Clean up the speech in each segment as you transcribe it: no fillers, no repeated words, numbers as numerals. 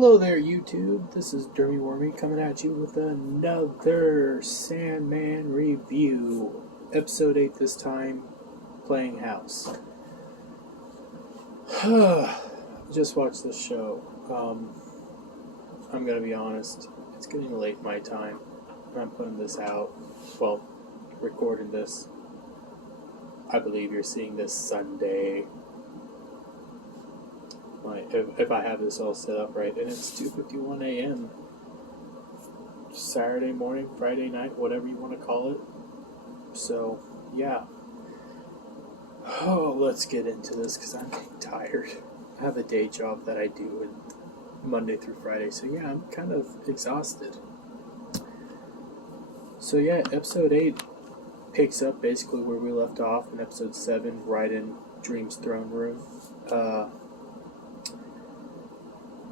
Hello there, YouTube. This is Dermy Wormy coming at you with another Sandman review. Episode 8 this time, Playing House. Just watched this show. I'm gonna be honest, it's getting late my time. I'm putting this out, well, recording this. I believe you're seeing this Sunday. If I have this all set up right, and it's 2:51 a.m. Saturday morning, Friday night, whatever you want to call it. So, yeah. Oh, let's get into this because I'm getting tired. I have a day job that I do Monday through Friday, so yeah, I'm kind of exhausted. So yeah, episode 8 picks up basically where we left off in episode 7, right in Dream's throne room.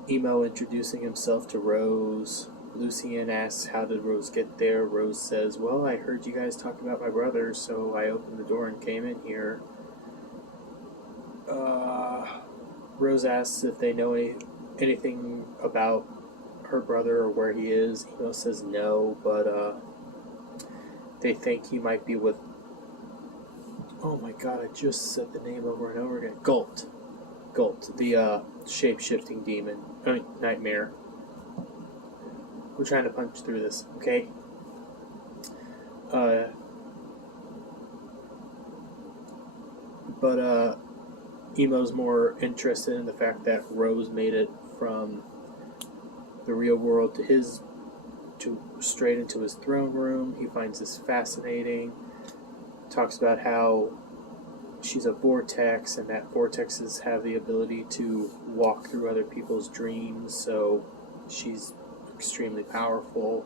Emo introducing himself to Rose. Lucien asks, how did Rose get there? Rose says, well, I heard you guys talk about my brother, so I opened the door and came in here. Rose asks if they know anything about her brother or where he is. Emo says no, but they think he might be with... Oh my god, I just said the name over and over again. Gult, the shape-shifting demon. Nightmare. We're trying to punch through this, okay? But Emo's more interested in the fact that Rose made it from the real world to straight into his throne room. He finds this fascinating. Talks about how she's a vortex, and that vortexes have the ability to walk through other people's dreams, so she's extremely powerful.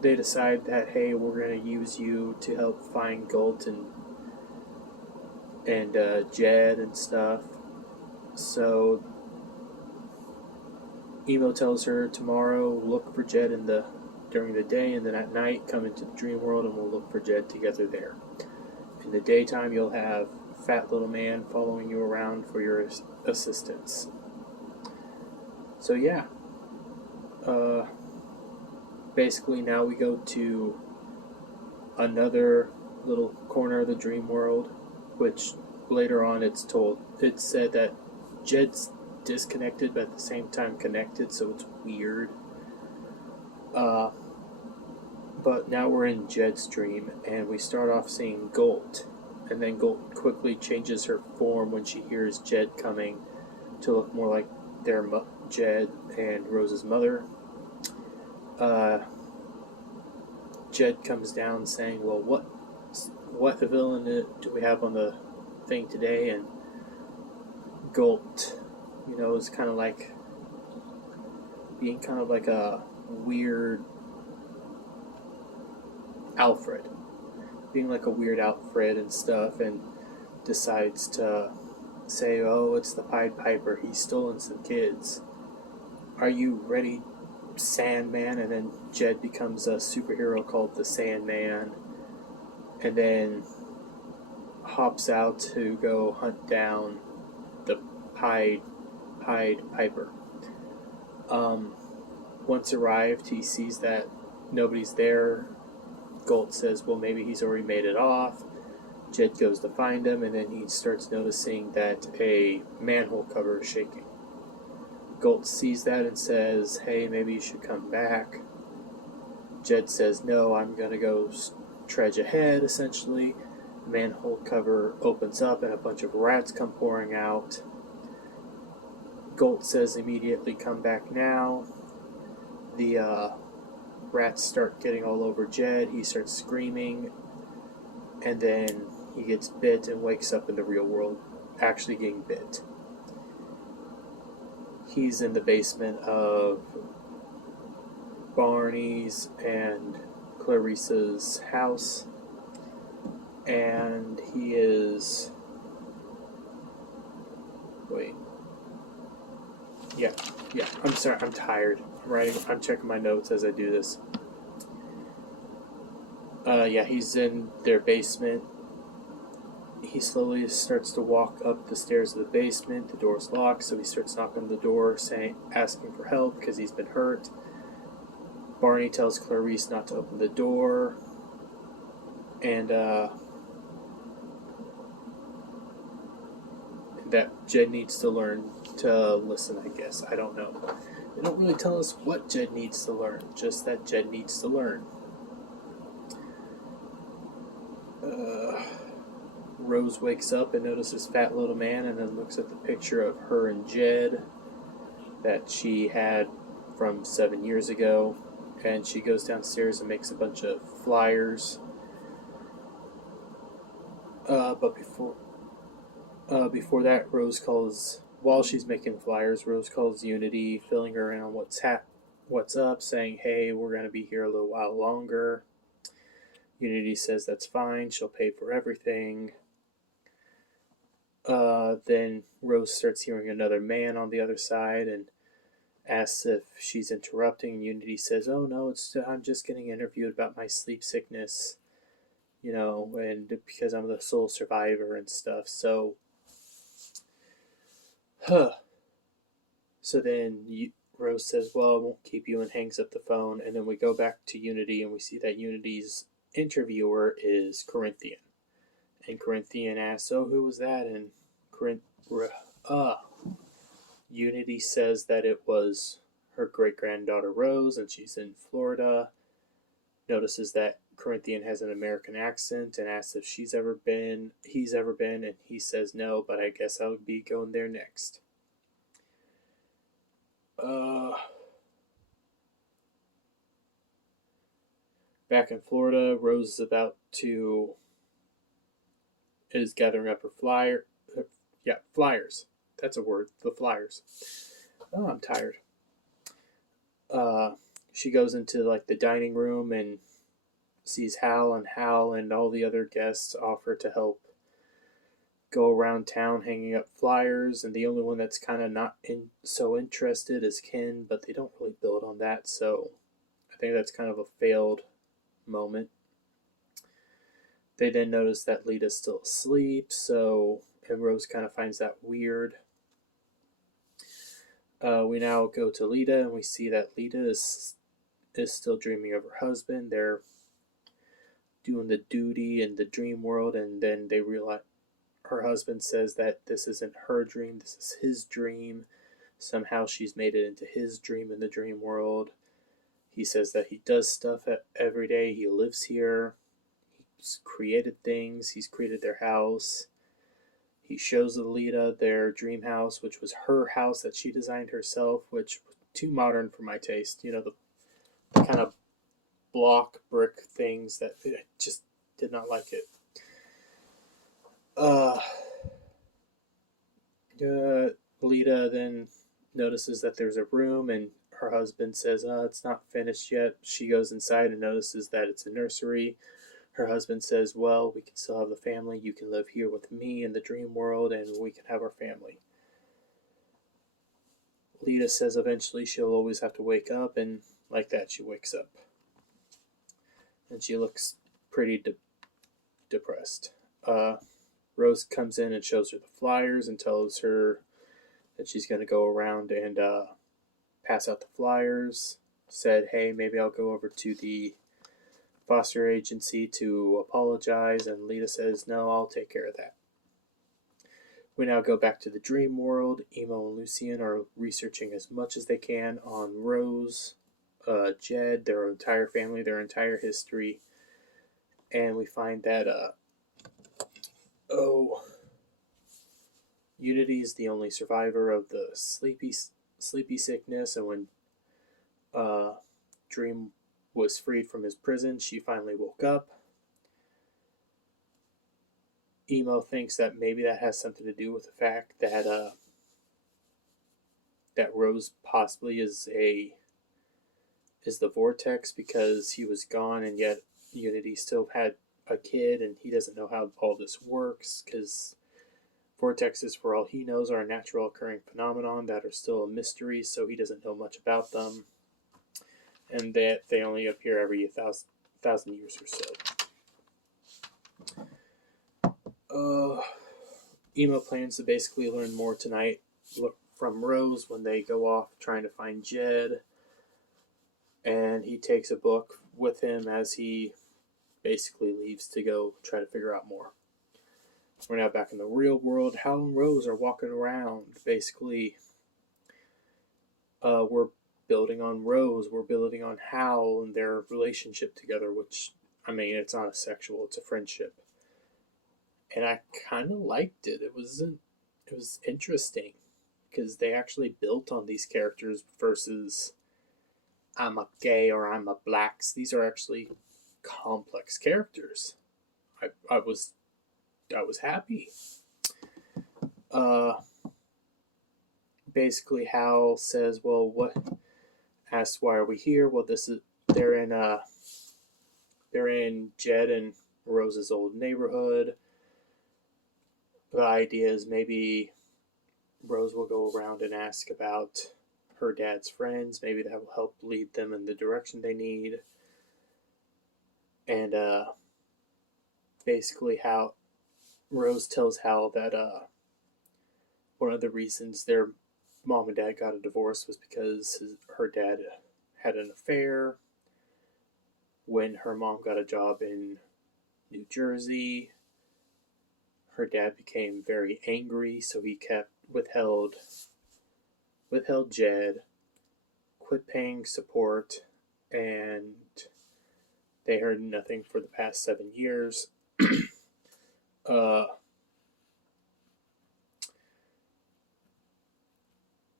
They decide that, hey, we're going to use you to help find Gult and Jed and stuff. So Emo tells her tomorrow, look for Jed during the day, and then at night come into the dream world and we'll look for Jed together there. In the daytime you'll have Fat Little Man following you around for your assistance. So yeah, basically now we go to another little corner of the dream world, which later on it's said that Jed's disconnected but at the same time connected, so it's weird. But now we're in Jed's dream, and we start off seeing Gult, and then Gult quickly changes her form when she hears Jed coming to look more like Jed and Rose's mother. Jed comes down saying, well, what villain do we have on the thing today? And Gult, is kind of like being kind of like a weird Alfred, and stuff, and decides to say, oh, it's the Pied Piper, he's stolen some kids. Are you ready, Sandman? And then Jed becomes a superhero called the Sandman, and then hops out to go hunt down the Pied Piper. Once arrived, he sees that nobody's there. Gult says, well, maybe he's already made it off. Jed goes to find him, and then he starts noticing that a manhole cover is shaking. Gult sees that and says, hey, maybe you should come back. Jed says, no, I'm going to go trudge ahead, essentially. The manhole cover opens up, and a bunch of rats come pouring out. Gult says, immediately come back now. The rats start getting all over Jed. He starts screaming, and then he gets bit and wakes up in the real world, actually getting bit. He's in the basement of Barney's and Clarissa's house, and he is... Yeah, I'm sorry, I'm tired. I'm checking my notes as I do this. He's in their basement, he slowly starts to walk up the stairs of the basement. The door's locked, so he starts knocking on the door, asking for help because he's been hurt. Barney tells Clarice not to open the door, and that Jed needs to learn to listen, I guess. I don't know. They don't really tell us what Jed needs to learn, just that Jed needs to learn. Rose wakes up and notices Fat Little Man, and then looks at the picture of her and Jed that she had from 7 years ago. And she goes downstairs and makes a bunch of flyers. But before that, while she's making flyers, Rose calls Unity, filling her in on what's up, saying, hey, we're going to be here a little while longer. Unity says that's fine, she'll pay for everything. Then Rose starts hearing another man on the other side and asks if she's interrupting. Unity says, oh no, I'm just getting interviewed about my sleep sickness, and because I'm the sole survivor and stuff. So then Rose says, well, I won't keep you, and hangs up the phone. And then we go back to Unity and we see that Unity's interviewer is Corinthian. And Corinthian asks, oh, who was that? And Unity says that it was her great-granddaughter Rose, and she's in Florida. Notices that Corinthian has an American accent and asks if he's ever been, and he says no, but I guess I'll be going there next. Back in Florida, Rose is gathering up her flyers. That's a word. The flyers. Oh, I'm tired. She goes into the dining room and sees Hal and all the other guests offer to help go around town hanging up flyers, and the only one that's kind of not so interested is Ken, but they don't really build on that, so I think that's kind of a failed moment. They then notice that Lita's still asleep, and Rose kind of finds that weird. We now go to Lita, and we see that Lita is still dreaming of her husband. They're doing the duty in the dream world, and then they realize her husband says that this isn't her dream, this is his dream. Somehow she's made it into his dream in the dream world. He says that he does stuff every day. He lives here. He's created things. He's created their house. He shows Lita their dream house, which was her house that she designed herself, which was too modern for my taste. The kind of block brick things that I just did not like it. Lita then notices that there's a room, and her husband says, it's not finished yet. She goes inside and notices that it's a nursery. Her husband says, well, we can still have the family. You can live here with me in the dream world, and we can have our family. Lita says eventually she'll always have to wake up, and like that, she wakes up. And she looks pretty depressed. Rose comes in and shows her the flyers and tells her that she's going to go around and pass out the flyers. Said, hey, maybe I'll go over to the foster agency to apologize, and Lita says, no, I'll take care of that. We now go back to the dream world. Emo and Lucien are researching as much as they can on Rose, Jed, their entire family, their entire history, and we find that Unity is the only survivor of the sleepy sickness, and when Dream was freed from his prison, she finally woke up. Emo thinks that maybe that has something to do with the fact that that Rose possibly is the Vortex, because he was gone and yet Unity still had a kid, and he doesn't know how all this works, because vortexes, for all he knows, are a natural occurring phenomenon that are still a mystery, so he doesn't know much about them, and that they only appear every 1,000 years or so. Emo plans to basically learn more tonight. Look from Rose when they go off trying to find Jed, and he takes a book with him as he basically leaves to go try to figure out more. We're now back in the real world. Hal and Rose are walking around. Basically, we're building on Rose. We're building on Hal and their relationship together, which, I mean, it's not a sexual, it's a friendship. And I kind of liked it. It was interesting because they actually built on these characters versus I'm a gay or I'm a blacks. These are actually complex characters. I was happy. Basically, Hal says, "Well, what?" Asks, "Why are we here?" Well, they're in Jed and Rose's old neighborhood. The idea is maybe Rose will go around and ask about her dad's friends. Maybe that will help lead them in the direction they need. And basically, how Rose tells Hal that one of the reasons their mom and dad got a divorce was because her dad had an affair. When her mom got a job in New Jersey, her dad became very angry, so he withheld Jed, quit paying support, and they heard nothing for the past 7 years.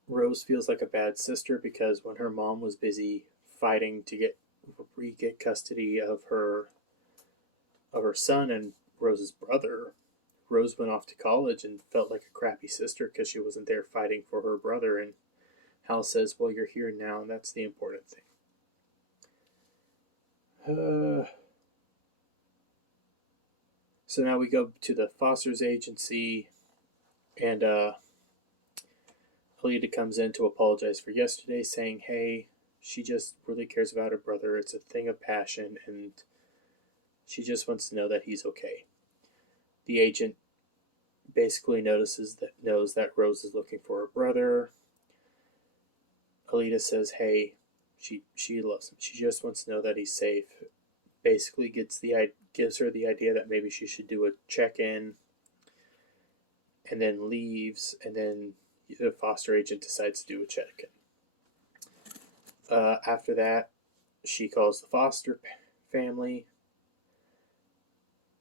Rose feels like a bad sister because when her mom was busy fighting to get custody of her son and Rose's brother, Rose went off to college and felt like a crappy sister because she wasn't there fighting for her brother. And Hal says, "Well, you're here now, and that's the important thing." So now we go to the Foster's agency, and Alita comes in to apologize for yesterday, saying, "Hey, she just really cares about her brother. It's a thing of passion, and she just wants to know that he's okay." The agent basically knows that Rose is looking for her brother. Alita says, "Hey, she loves him. She just wants to know that he's safe." Basically, gives her the idea that maybe she should do a check-in, and then leaves. And then the foster agent decides to do a check-in. After that, she calls the Foster family.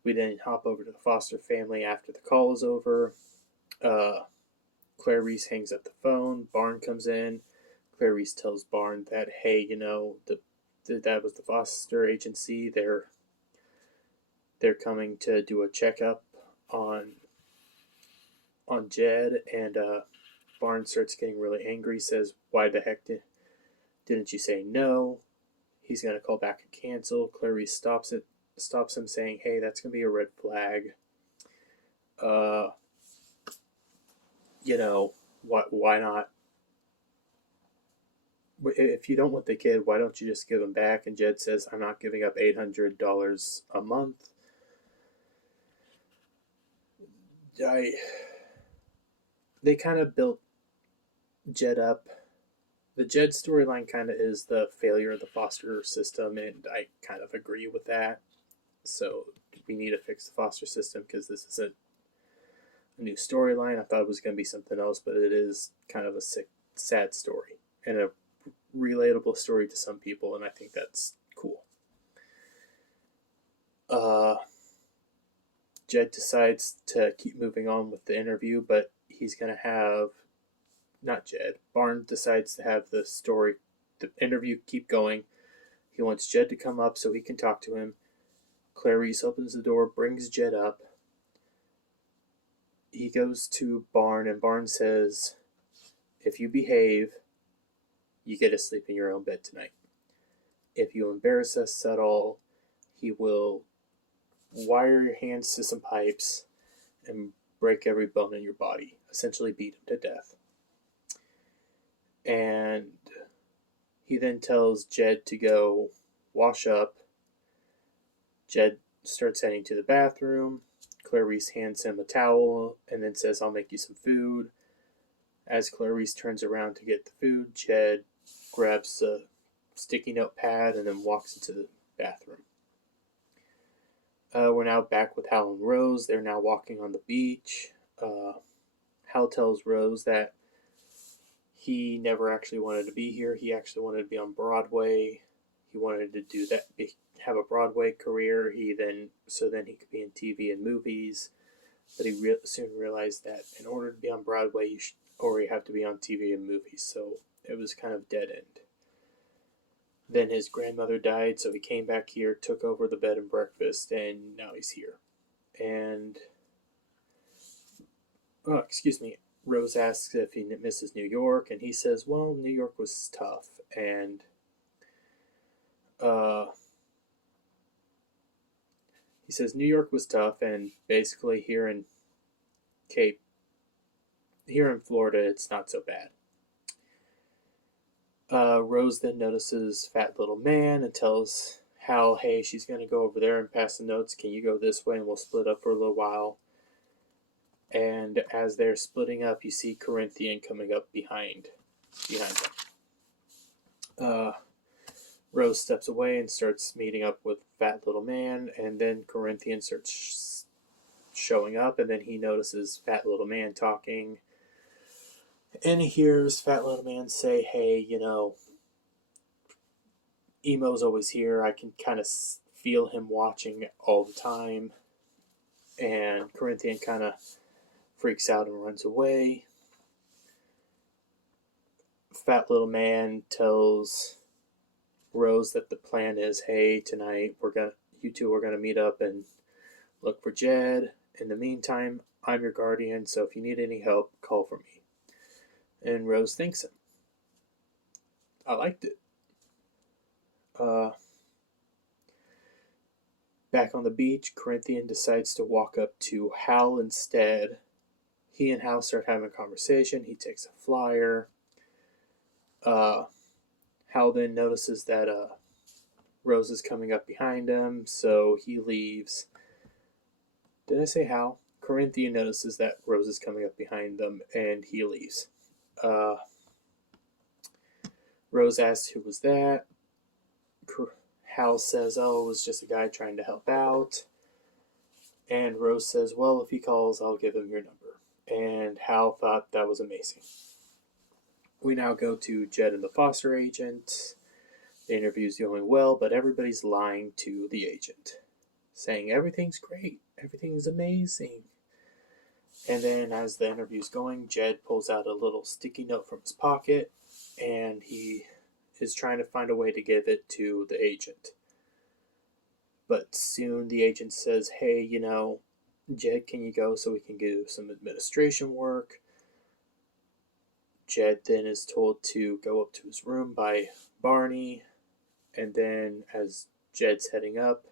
We then hop over to the Foster family after the call is over. Clarice hangs up the phone. Barn comes in. Clarice tells Barn that, "Hey, that was the Foster agency. They're coming to do a checkup on Jed." And Barn starts getting really angry. Says, "Why the heck didn't you say no?" He's gonna call back and cancel. Clarice stops him, saying, "Hey, that's gonna be a red flag. Why not? If you don't want the kid, why don't you just give him back?" And Jed says, "I'm not giving up $800 a month." They kind of built Jed up. The Jed storyline kind of is the failure of the foster system, and I kind of agree with that. So we need to fix the foster system because this isn't a new storyline. I thought it was going to be something else, but it is kind of a sad story and a relatable story to some people, and I think that's cool. Jed decides to keep moving on with the interview, but he's going to have, not Jed, Barn decides to have the interview keep going. He wants Jed to come up so he can talk to him. Clarice opens the door, brings Jed up. He goes to Barn, and Barn says, "If you behave, you get to sleep in your own bed tonight. If you embarrass us at all, he will wire your hands to some pipes and break every bone in your body, essentially beat him to death." And he then tells Jed to go wash up. Jed starts heading to the bathroom. Clarice hands him a towel and then says, I'll make you some food. As Clarice turns around to get the food, Jed grabs a sticky note pad and then walks into the bathroom. We're now back with Hal and Rose. They're now walking on the beach. Hal tells Rose that he never actually wanted to be here. He actually wanted to be on Broadway. He wanted to do that, have a Broadway career. So then he could be in TV and movies. But he soon realized that in order to be on Broadway, you have to be on TV and movies. So it was kind of dead end. Then his grandmother died, so he came back here, took over the bed and breakfast, and now he's here. And, Rose asks if he misses New York, and he says, well, New York was tough. And he says New York was tough, and basically here in Florida, it's not so bad. Rose then notices Fat Little Man and tells Hal, hey, she's going to go over there and pass the notes. Can you go this way and we'll split up for a little while? And as they're splitting up, you see Corinthian coming up behind them. Rose steps away and starts meeting up with Fat Little Man, and then Corinthian starts showing up, and then he notices Fat Little Man talking. And he hears Fat Little Man say, hey, Emo's always here. I can kind of feel him watching all the time. And Corinthian kind of freaks out and runs away. Fat Little Man tells Rose that the plan is, hey, tonight you two are gonna meet up and look for Jed. In the meantime, I'm your guardian, so if you need any help, call for me. And Rose thanks him. I liked it. Back on the beach, Corinthian decides to walk up to Hal instead. He and Hal start having a conversation. He takes a flyer. Hal then notices that Rose is coming up behind him, so he leaves. Did I say Hal? Corinthian notices that Rose is coming up behind them, and he leaves. Rose asks who was that. Hal says, oh, it was just a guy trying to help out. And Rose says, well, if he calls, I'll give him your number. And Hal thought that was amazing. We now go to Jed and the foster agent. The interview's going well, but everybody's lying to the agent, saying everything's great, everything's amazing. And then as the interview's going, Jed pulls out a little sticky note from his pocket, and he is trying to find a way to give it to the agent. But soon the agent says, hey, Jed, can you go so we can do some administration work? Jed then is told to go up to his room by Barney, and then as Jed's heading up,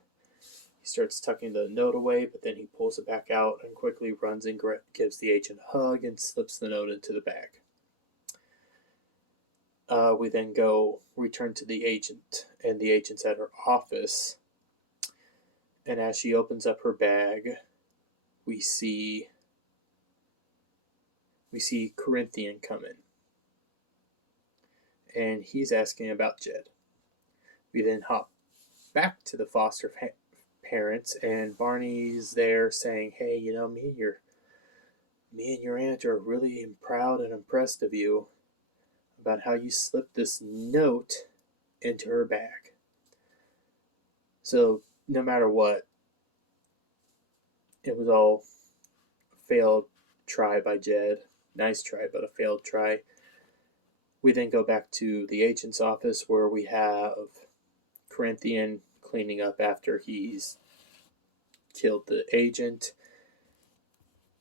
he starts tucking the note away, but then he pulls it back out and quickly runs and gives the agent a hug and slips the note into the bag. We then return to the agent, and the agent's at her office. And as she opens up her bag, we see Corinthian come in. And he's asking about Jed. We then hop back to the foster parents, and Barney's there saying, hey, me and your aunt are really proud and impressed of you about how you slipped this note into her bag. So no matter what, it was all a failed try by Jed. Nice try, but a failed try. We then go back to the agent's office where we have Corinthian cleaning up after he's killed the agent.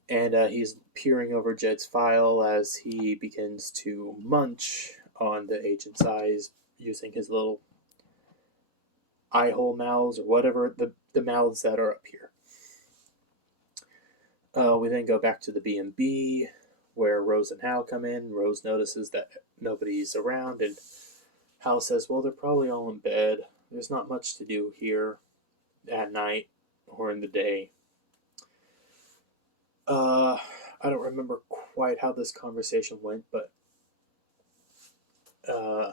And he's peering over Jed's file as he begins to munch on the agent's eyes using his little eye hole mouths or whatever, the mouths that are up here. We then go back to the B&B where Rose and Hal come in. Rose notices that nobody's around, and Hal says, well, they're probably all in bed. There's not much to do here at night or in the day. Uh, I don't remember quite how this conversation went, but uh,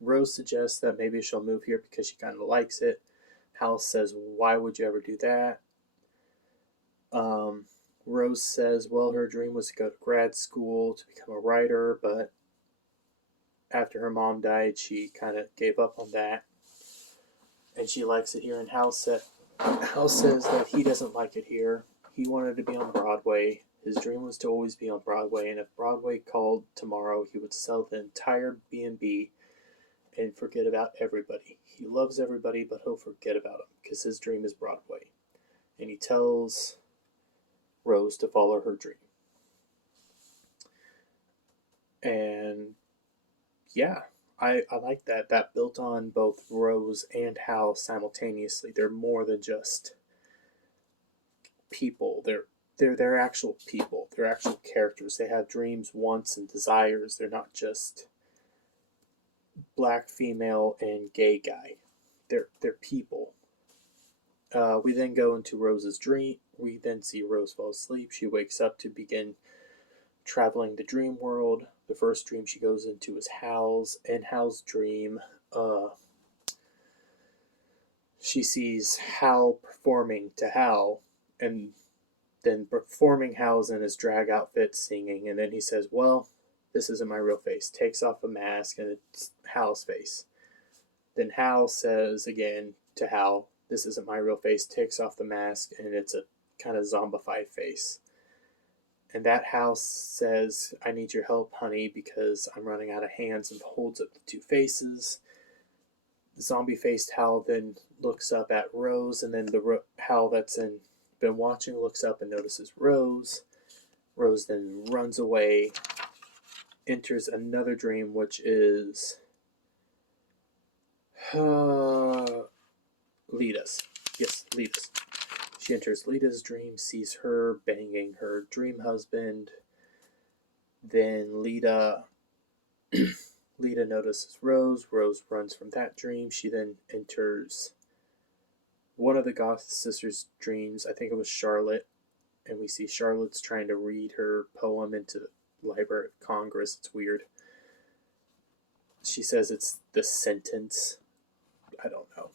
Rose suggests that maybe she'll move here because she kind of likes it. Hal says, "Why would you ever do that?" Um, Rose says, well, her dream was to go to grad school to become a writer, but after her mom died, she kind of gave up on that, and she likes it here. And Hal says that he doesn't like it here. He wanted to be on Broadway. His dream was to always be on Broadway, and if Broadway called tomorrow, he would sell the entire B&B and forget about everybody. He loves everybody, but he'll forget about them because his dream is Broadway. And he tells Rose to follow her dream. And yeah, I like that. That built on both Rose and Hal simultaneously. They're more than just people. They're actual people. They're actual characters. They have dreams, wants, and desires. They're not just black female and gay guy. They're people. We then go into Rose's dream. We then see Rose fall asleep. She wakes up to begin traveling the dream world. The first dream she goes into is Hal's. In Hal's dream, she sees Hal performing to Hal, and then performing Hal's in his drag outfit singing, and then he says, well, this isn't my real face. Takes off a mask, and it's Hal's face. Then Hal says again to Hal, this isn't my real face. Takes off the mask, and it's a kind of zombified face. And that Hal says, I need your help, honey, because I'm running out of hands, and holds up the two faces. The zombie-faced Hal then looks up at Rose, and then the Hal that's been watching looks up and notices Rose. Rose then runs away, enters another dream, which is Lita's. Yes, Lita's. She enters Lita's dream, sees her banging her dream husband. Then Lita notices Rose. Rose runs from that dream. She then enters one of the Goth sisters' dreams. I think it was Charlotte. And we see Charlotte's trying to read her poem into the Library of Congress. It's weird. She says it's the sentence. I don't know.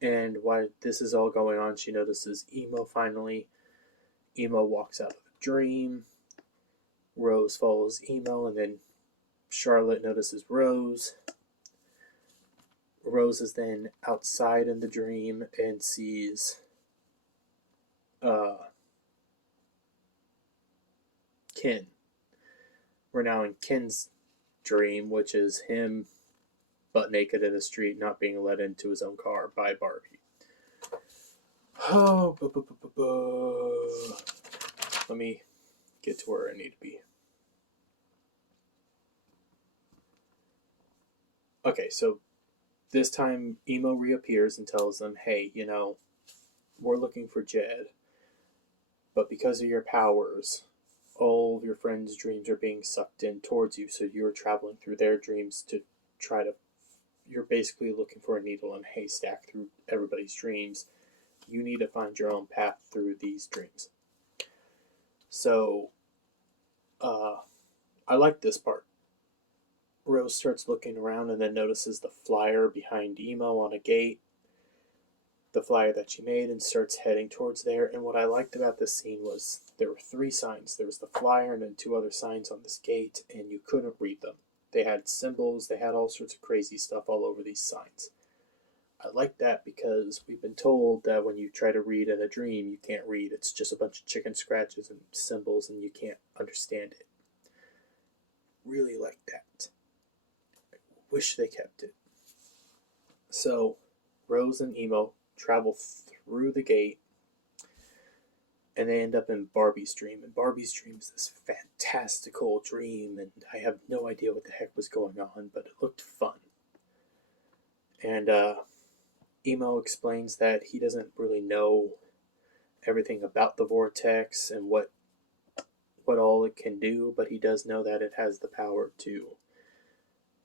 And while this is all going on, she notices Emo finally. Emo walks out of the dream. Rose follows Emo, and then Charlotte notices Rose. Rose is then outside in the dream and sees Ken. We're now in Ken's dream, which is him butt naked in the street, not being let into his own car by Barbie. Oh, let me get to where I need to be. Okay, so this time Emo reappears and tells them, hey, we're looking for Jed, but because of your powers, all of your friends' dreams are being sucked in towards you, so you're traveling through their dreams to try to. You're basically looking for a needle in a haystack through everybody's dreams. You need to find your own path through these dreams. So, I like this part. Rose starts looking around and then notices the flyer behind Emo on a gate. The flyer that she made, and starts heading towards there. And what I liked about this scene was there were 3 signs. There was the flyer and then 2 other signs on this gate, and you couldn't read them. They had symbols, they had all sorts of crazy stuff all over these signs. I like that because we've been told that when you try to read in a dream, you can't read. It's just a bunch of chicken scratches and symbols, and you can't understand it. Really like that. I wish they kept it. So, Rose and Emo travel through the gate, and they end up in Barbie's dream. And Barbie's dream is this fantastical dream, and I have no idea what the heck was going on, but it looked fun. And Emo explains that he doesn't really know everything about the vortex and what all it can do, but he does know that it has the power to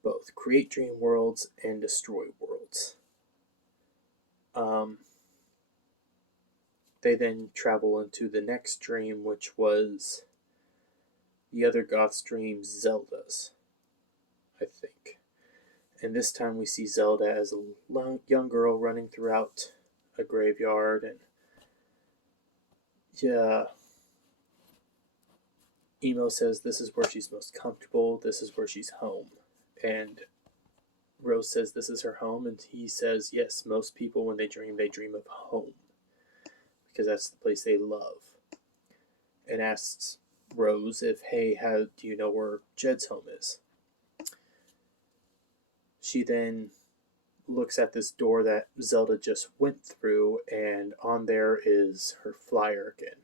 both create dream worlds and destroy worlds. they then travel into the next dream, which was the other goth's dream, Zelda's, I think. And this time we see Zelda as a young girl running throughout a graveyard, and yeah, Emo says this is where she's most comfortable, this is where she's home. And Rose says this is her home, and he says yes, most people when they dream of home, because that's the place they love. And asks Rose if, hey, how do you know where Jed's home is? She then looks at this door that Zelda just went through, and on there is her flyer again.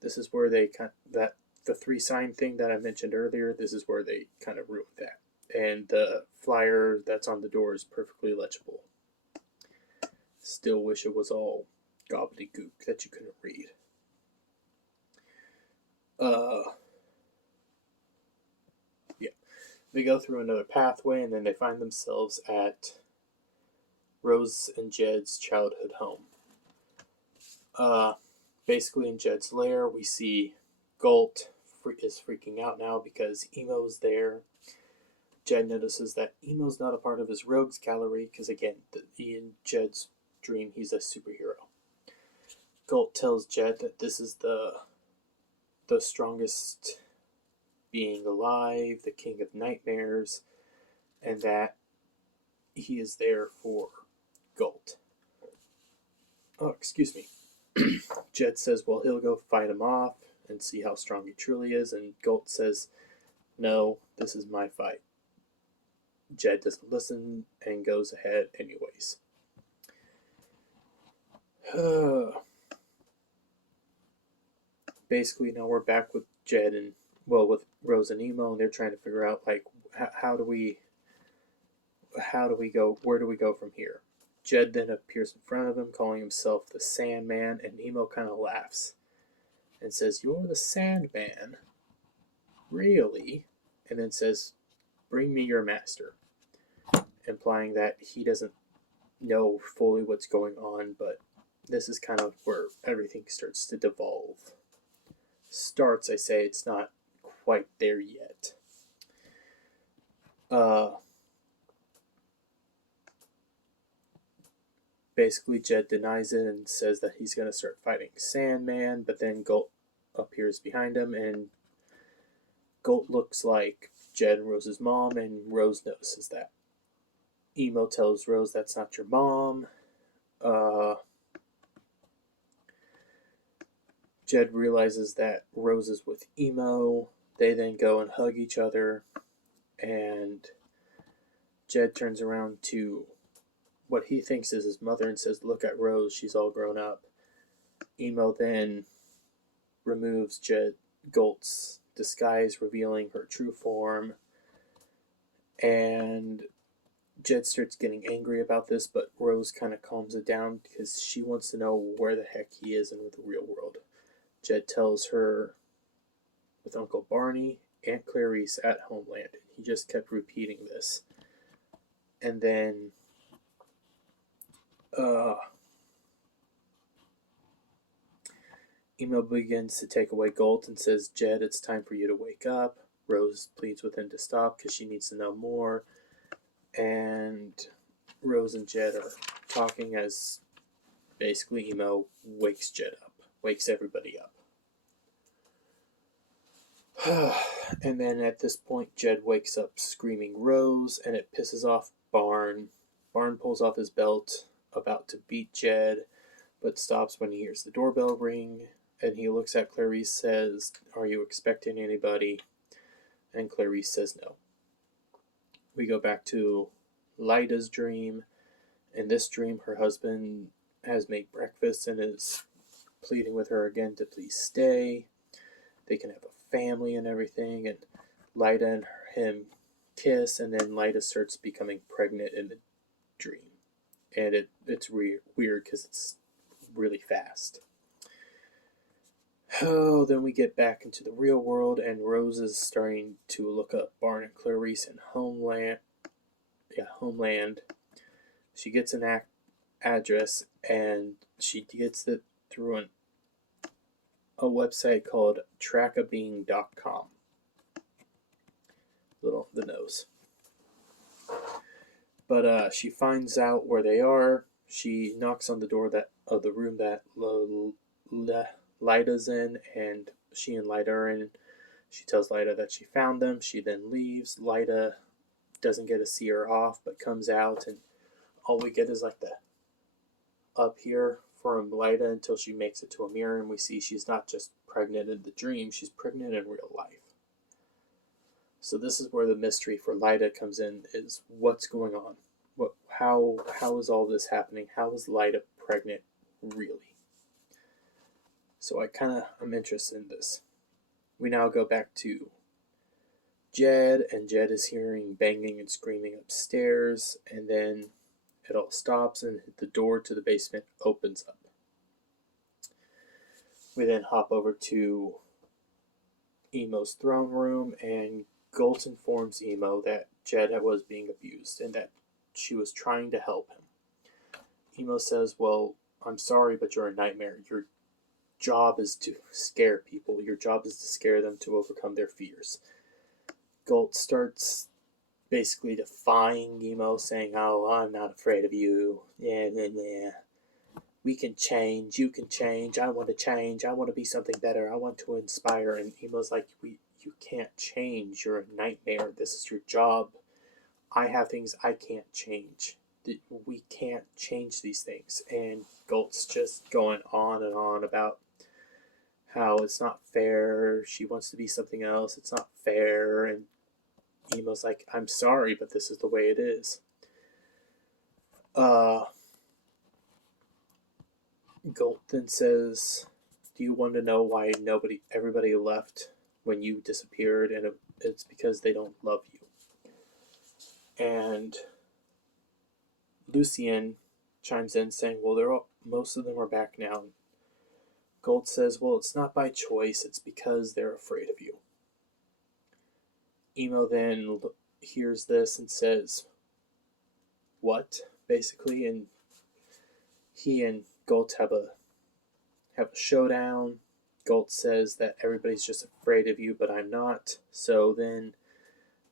This is where they that the 3 sign thing that I mentioned earlier. This is where they kind of ruined that, and the flyer that's on the door is perfectly legible. Still wish it was all gobbledygook that you couldn't read. Yeah, they go through another pathway, and then they find themselves at Rose and Jed's childhood home. Basically, in Jed's lair, we see Galt is freaking out now because Emo's there. Jed notices that Emo's not a part of his rogues gallery because, again, in Jed's dream, he's a superhero. Galt tells Jed that this is the strongest being alive, the king of nightmares, and that he is there for Galt. Oh, excuse me. Jed says, well, he'll go fight him off and see how strong he truly is, and Galt says, no, this is my fight. Jed doesn't listen and goes ahead anyways. Basically, now we're back with Jed and, well, with Rose and Emo, and they're trying to figure out, like, how do we go, where do we go from here? Jed then appears in front of him, calling himself the Sandman, and Emo kind of laughs and says, you're the Sandman? Really? And then says, bring me your master, implying that he doesn't know fully what's going on, but this is kind of where everything starts to devolve. Starts, I say, it's not quite there yet. Basically, Jed denies it and says that he's going to start fighting Sandman, but then Galt appears behind him, and Galt looks like Jed and Rose's mom, and Rose notices that. Emo tells Rose that's not your mom. Jed realizes that Rose is with Emo. They then go and hug each other, and Jed turns around to what he thinks is his mother and says, look at Rose, she's all grown up. Emo then removes Galt's disguise, revealing her true form, and Jed starts getting angry about this, but Rose kind of calms it down because she wants to know where the heck he is in the real world. Jed tells her with Uncle Barney, Aunt Clarice at Homeland. He just kept repeating this. And then Emo begins to take away Galt and says, Jed, it's time for you to wake up. Rose pleads with him to stop because she needs to know more. And Rose and Jed are talking as basically Emo wakes Jed up, wakes everybody up. And then at this point, Jed wakes up screaming Rose, and it pisses off Barn. Barn pulls off his belt, about to beat Jed, but stops when he hears the doorbell ring, and he looks at Clarice, says, are you expecting anybody? And Clarice says no. We go back to Lyda's dream. In this dream, her husband has made breakfast and is pleading with her again to please stay. They can have a family and everything, and Lyda and him kiss, and then Lyda starts becoming pregnant in the dream. And it's weird because it's really fast. Oh, then we get back into the real world, and Rose is starting to look up Barn and Clarice in Homeland. She gets an address, and she gets through a website called trackabeing.com. Little the nose. But she finds out where they are. She knocks on the door of the room that Lyda's in, and she and Lyda are in. She tells Lyda that she found them. She then leaves. Lyda doesn't get to see her off, but comes out, and all we get is like the up here from Lyda until she makes it to a mirror, and we see she's not just pregnant in the dream, she's pregnant in real life. So this is where the mystery for Lyda comes in, is what's going on? How is all this happening? How is Lyda pregnant really? So I'm interested in this. We now go back to Jed, and Jed is hearing banging and screaming upstairs, and then it all stops and the door to the basement opens up. We then hop over to Emo's throne room, and Galt informs Emo that Jed was being abused and that she was trying to help him. Emo says, well, I'm sorry, but you're a nightmare. Your job is to scare people. Your job is to scare them to overcome their fears. Galt starts basically defying Emo, saying, oh, I'm not afraid of you. Yeah. We can change. You can change. I want to change. I want to be something better. I want to inspire. And Emo's like, you can't change. You're a nightmare. This is your job. I have things I can't change. We can't change these things. And Galt's just going on and on about how it's not fair. She wants to be something else. It's not fair. And Emo's like, I'm sorry, but this is the way it is. Galt then says, do you want to know why everybody left when you disappeared? And it's because they don't love you. And Lucien chimes in saying, well, most of them are back now. Galt says, well, it's not by choice, it's because they're afraid of you. Emo then hears this and says, what? Basically, and he and Galt have a showdown. Galt says that everybody's just afraid of you, but I'm not. So then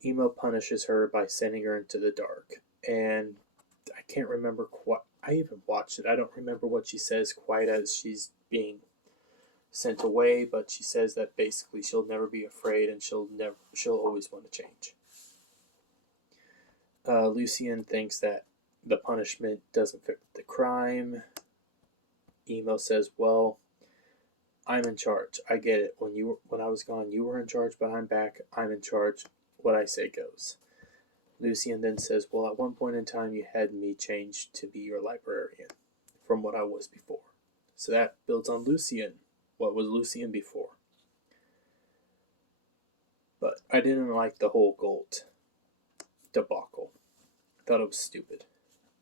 Emo punishes her by sending her into the dark. And I can't remember quite. I even watched it. I don't remember what she says quite as she's being sent away, but she says that basically she'll never be afraid and she'll always want to change. Lucien thinks that the punishment doesn't fit the crime. Emo says, well, I'm in charge. I get it. When I was gone, you were in charge, but I'm back. I'm in charge. What I say goes. Lucien then says, well, at one point in time, you had me changed to be your librarian from what I was before. So that builds on Lucien. What was Lucien before? But I didn't like the whole Galt debacle. I thought it was stupid.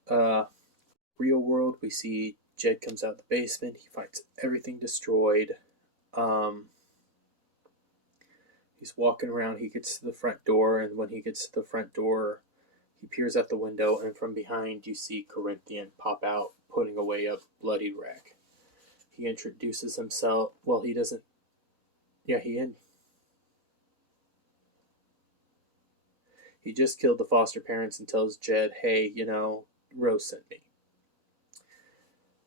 Real world, we see Jed comes out of the basement. He finds everything destroyed. He's walking around. He gets to the front door, and when he gets to the front door, he peers out the window, and from behind you see Corinthian pop out, putting away a bloody rag. He introduces himself. Well, he doesn't. Yeah, he just killed the foster parents and tells Jed, hey, Rose sent me.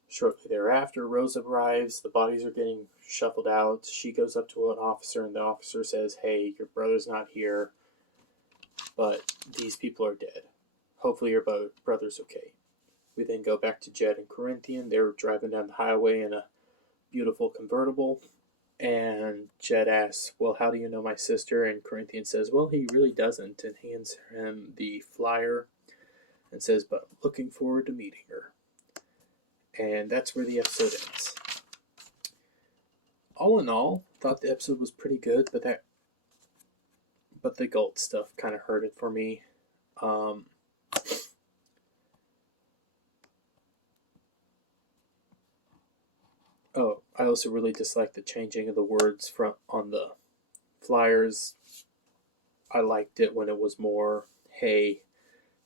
Shortly thereafter, Rose arrives. The bodies are getting shuffled out. She goes up to an officer, and the officer says, hey, your brother's not here, but these people are dead. Hopefully your brother's okay. We then go back to Jed and Corinthian. They're driving down the highway in a beautiful convertible, and Jed asks, well, how do you know my sister? And Corinthian says, well, he really doesn't, and hands him the flyer and says, but I'm looking forward to meeting her. And that's where the episode ends. All in all, thought the episode was pretty good, but the Galt stuff kind of hurt it for me. I also really disliked the changing of the words on the flyers. I liked it when it was more, hey,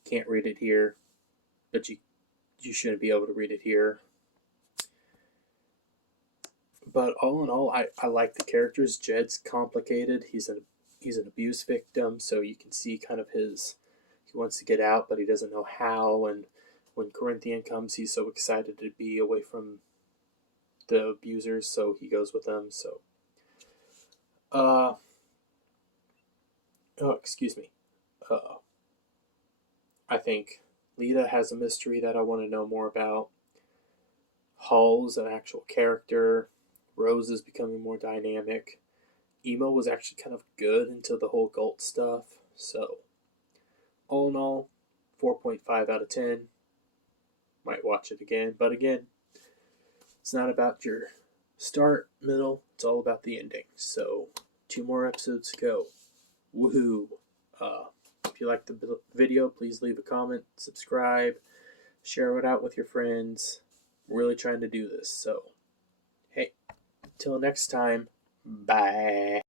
can't read it here, but you shouldn't be able to read it here. But all in all, I like the characters. Jed's complicated. He's an abuse victim, so you can see kind of he wants to get out, but he doesn't know how. And when Corinthian comes, he's so excited to be away from the abusers, so he goes with them. So, oh, excuse me. I think Lita has a mystery that I want to know more about. Hall's an actual character. Rose is becoming more dynamic. Emo was actually kind of good until the whole Galt stuff. So, all in all, 4.5 out of 10. Might watch it again. But again, it's not about your start, middle. It's all about the ending. So, 2 more episodes to go. Woohoo! If you like the video, please leave a comment, subscribe, share it out with your friends. I'm really trying to do this. So, hey, till next time, bye.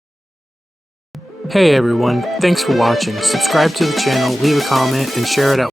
Hey everyone, thanks for watching. Subscribe to the channel, leave a comment, and share it out.